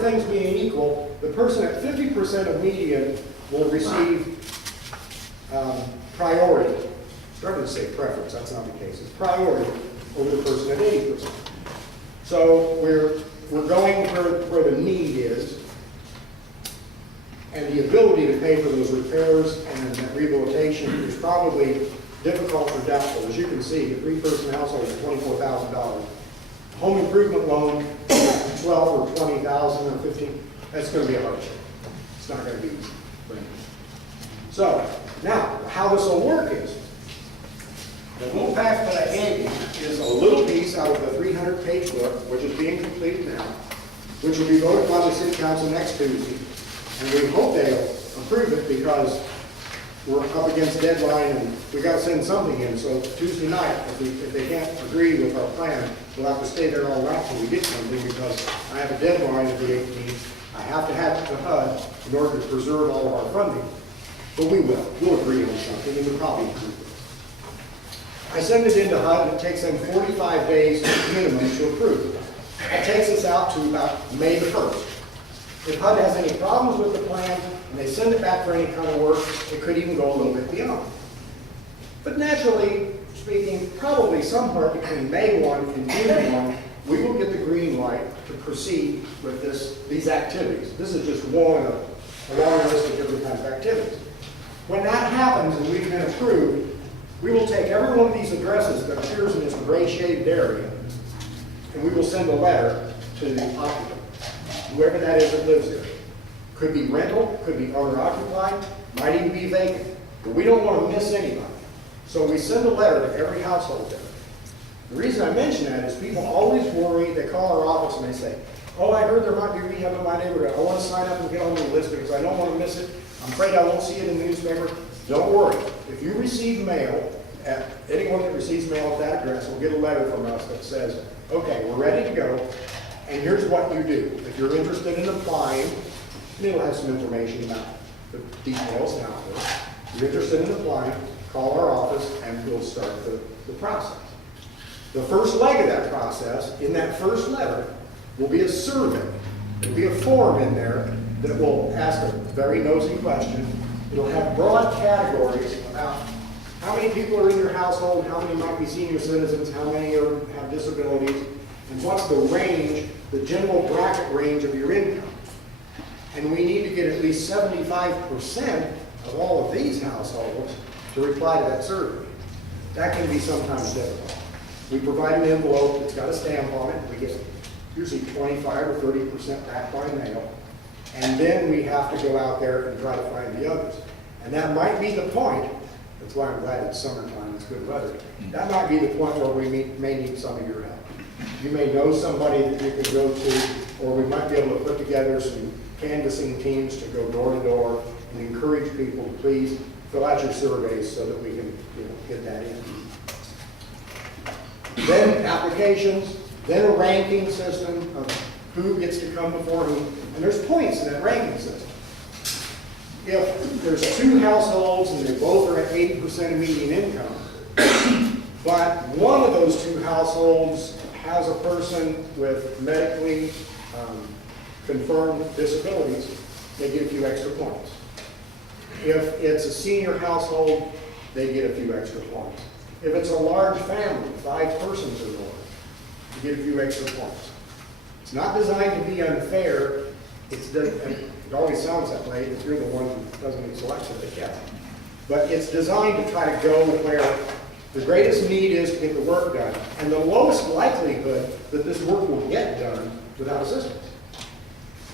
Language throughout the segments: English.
things being equal, the person at 50% of median will receive priority. I'm starting to say preference, that's not the case. It's priority over the person at 80%. So we're going where the need is, and the ability to pay for those repairs and that rehabilitation is probably difficult or doubtful. As you can see, a 3-person household is $24,000. Home improvement loan, 12 or 20,000 or 15, that's going to be a hardship. It's not going to be easy for anyone. So, now, how this will work is, the little pack that I gave you is a little piece out of the 300-page book, which is being completed now, which will be voted by the City Council next Tuesday. And we hope they'll approve it because we're up against a deadline and we got to send something in. So Tuesday night, if they can't agree with our plan, we'll have to stay there all night until we get something because I have a deadline of the 18th. I have to have it to HUD in order to preserve all of our funding. But we will. We'll agree on something and we'll probably approve it. I send it into HUD and it takes them 45 days minimum to approve. It takes us out to about May the 1st. If HUD has any problems with the plan and they send it back for any kind of work, it could even go a little bit beyond. But naturally speaking, probably somewhere between May 1 and June 1, we will get the green light to proceed with these activities. This is just one of a long list of different kinds of activities. When that happens and we've been approved, we will take every one of these addresses that appears in this gray shaded area and we will send a letter to the occupant, whoever that is that lives there. Could be rental, could be owner-occupied, might even be vacant. But we don't want to miss anybody. So we send a letter to every household there. The reason I mention that is people always worry, they call our office and they say, oh, I heard there might be rehab in my neighborhood. I want to sign up and get on the list because I don't want to miss it. I'm afraid I won't see it in the newspaper. Don't worry. If you receive mail, anyone that receives mail at that address will get a letter from us that says, okay, we're ready to go. And here's what you do. If you're interested in applying, and it'll have some information about the details now. If you're interested in applying, call our office and we'll start the process. The first leg of that process, in that first letter, will be a survey. There'll be a form in there that will ask a very nosy question. It'll have broad categories about how many people are in your household, how many might be senior citizens, how many have disabilities, and what's the range, the general bracket range of your income. And we need to get at least 75% of all of these households to reply to that survey. That can be sometimes difficult. We provide an envelope that's got a stamp on it. We get usually 25 or 30% back by mail. And then we have to go out there and try to find the others. And that might be the point. That's why I'm glad it's summertime, it's good weather. That might be the point where we may need some of your help. You may know somebody that you can go to, or we might be able to put together some canvassing teams to go door to door and encourage people to please fill out your surveys so that we can get that in. Then applications, then a ranking system of who gets to come before who, and there's points in that ranking system. If there's two households and they both are at 80% of median income, but one of those two households has a person with medically confirmed disabilities, they get a few extra points. If it's a senior household, they get a few extra points. If it's a large family, 5 persons or more, you get a few extra points. It's not designed to be unfair. It always sounds that way if you're the one who doesn't get selected, they get. But it's designed to try to go where the greatest need is to get the work done, and the lowest likelihood that this work will get done without assistance.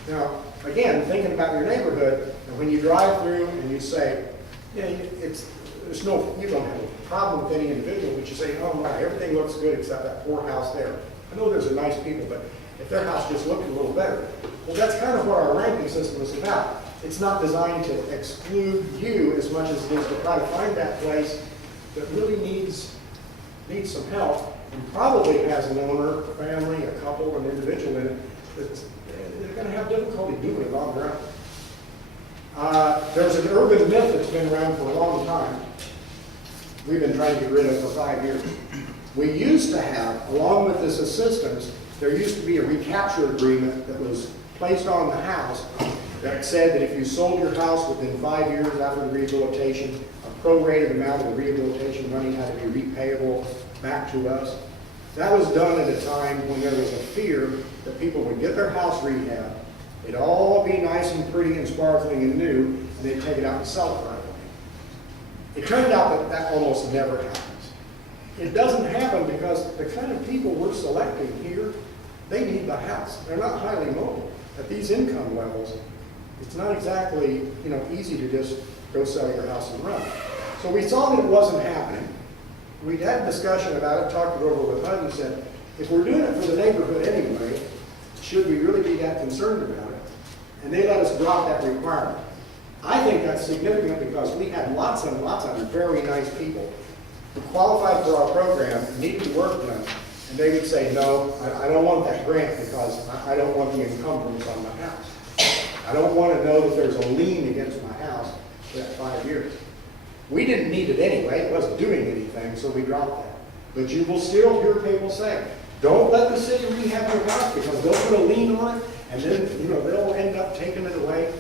Now, again, thinking about your neighborhood, and when you drive through and you say, you don't have a problem with any individual, but you say, oh my, everything looks good except that poor house there. I know there's a nice people, but if their house just looked a little better. Well, that's kind of what our ranking system is about. It's not designed to exclude you as much as it is to try to find that place that really needs some help and probably has an owner, a family, a couple, an individual in it that's they're going to have difficulty doing it on their own. There's an urban myth that's been around for a long time. We've been trying to get rid of it for 5 years. We used to have, along with this assistance, there used to be a recapture agreement that was placed on the house that said that if you sold your house within 5 years after the rehabilitation, a prorated amount of the rehabilitation money had to be repayable back to us. That was done at a time when there was a fear that people would get their house rehabbed, it'd all be nice and pretty and sparkling and new, and they'd take it out and sell it right away. It turned out that that almost never happens. It doesn't happen because the kind of people we're selecting here, they need the house. They're not highly mobile. At these income levels, it's not exactly, easy to just go sell your house and run. So we saw that it wasn't happening. We'd had a discussion about it, talked it over with HUD and said, if we're doing it for the neighborhood anyway, should we really be that concerned about it? And they let us drop that requirement. I think that's significant because we had lots and lots of very nice people who qualified for our program, needed work done, and they would say, no, I don't want that grant because I don't want the encumbrance on my house. I don't want to know that there's a lien against my house for that 5 years. We didn't need it anyway, it wasn't doing anything, so we dropped that. But you will still hear people say, don't let the city rehab your house because they'll put a lien on it, and then they'll end up taking it away.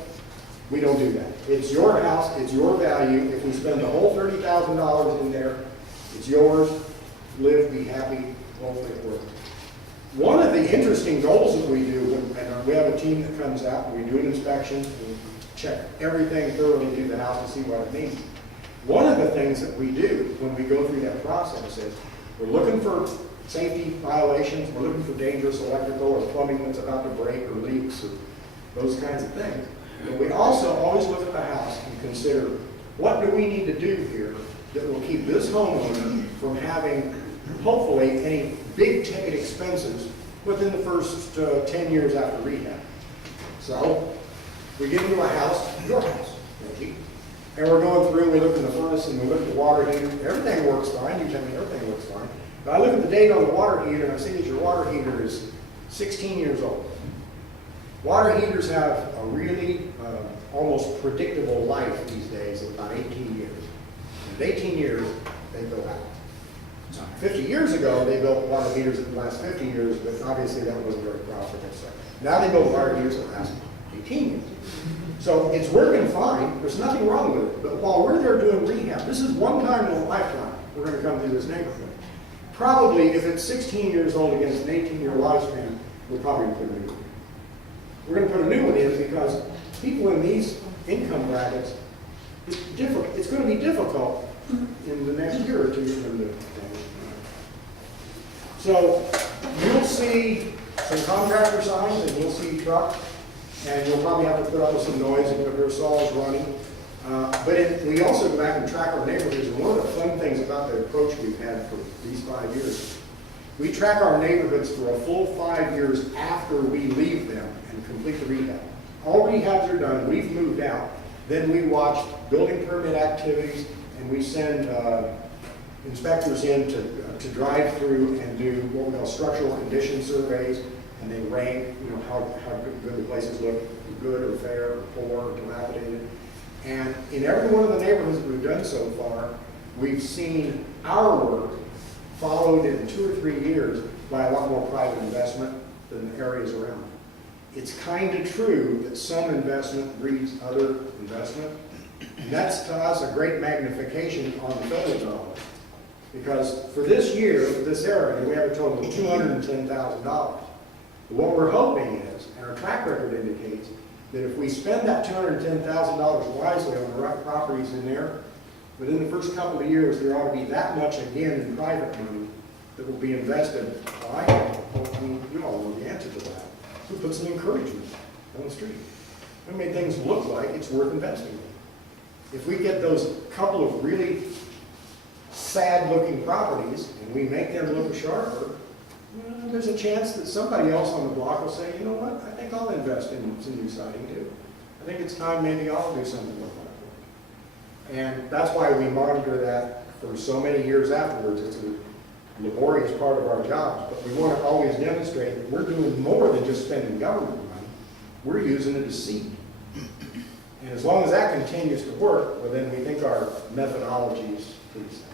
We don't do that. It's your house, it's your value. If we spend the whole $30,000 in there, it's yours. Live, be happy, hopefully it works. One of the interesting goals that we do, and we have a team that comes out and we do an inspection, we check everything thoroughly, do the house to see what it needs. One of the things that we do when we go through that process is we're looking for safety violations, we're looking for dangerous electrical or plumbing that's about to break or leaks or those kinds of things. But we also always look at the house and consider what do we need to do here that will keep this homeowner from having, hopefully, any big ticket expenses within the first 10 years after rehab. So we get into a house, your house, maybe, and we're going through, we look in the furnace and we look at the water heater. Everything works fine. You tell me everything works fine. But I look at the date on the water heater and I see that your water heater is 16 years old. Water heaters have a really almost predictable life these days of about 18 years. And at 18 years, they go out. 50 years ago, they built water heaters that last 50 years, but obviously that wasn't very profitable. So now they build water heaters that last 18 years. So it's working fine. There's nothing wrong with it. But while we're there doing rehab, this is one time in a lifetime we're going to come through this neighborhood. Probably, if it's 16 years old against an 18-year lifespan, we'll probably put a new one. We're going to put a new one in because people in these income brackets, it's going to be difficult in the next year or two for them to. So you'll see some contractor signs and you'll see trucks, and you'll probably have to put up with some noise and put your saws running. We also go back and track our neighborhoods, and one of the fun things about the approach we've had for these 5 years, we track our neighborhoods for a full 5 years after we leave them and complete the rehab. All rehabs are done, we've moved out, then we watch building permit activities, and we send inspectors in to drive through and do what we call structural condition surveys, and they rank, how good the places look, good or fair, or poor, or dilapidated. And in every one of the neighborhoods that we've done so far, we've seen our work followed in 2 or 3 years by a lot more private investment than the areas around. It's kind of true that some investment breeds other investment, and that's to us a great magnification on the federal dollars. Because for this year, for this area, we have a total of $210,000. What we're hoping is, and our track record indicates, that if we spend that $210,000 wisely on the right properties in there, within the first couple of years, there ought to be that much again in private money that will be invested. You all know the answer to that. We put some encouragement on the street. We made things look like it's worth investing in. If we get those couple of really sad-looking properties and we make them look sharper, there's a chance that somebody else on the block will say, you know what, I think I'll invest in some new siding too. I think it's time maybe I'll do something with that. And that's why we monitor that for so many years afterwards. It's a laborious part of our jobs, but we want to always demonstrate that we're doing more than just spending government money. We're using it as seed. And as long as that continues to work, well then we think our methodology is pretty sound.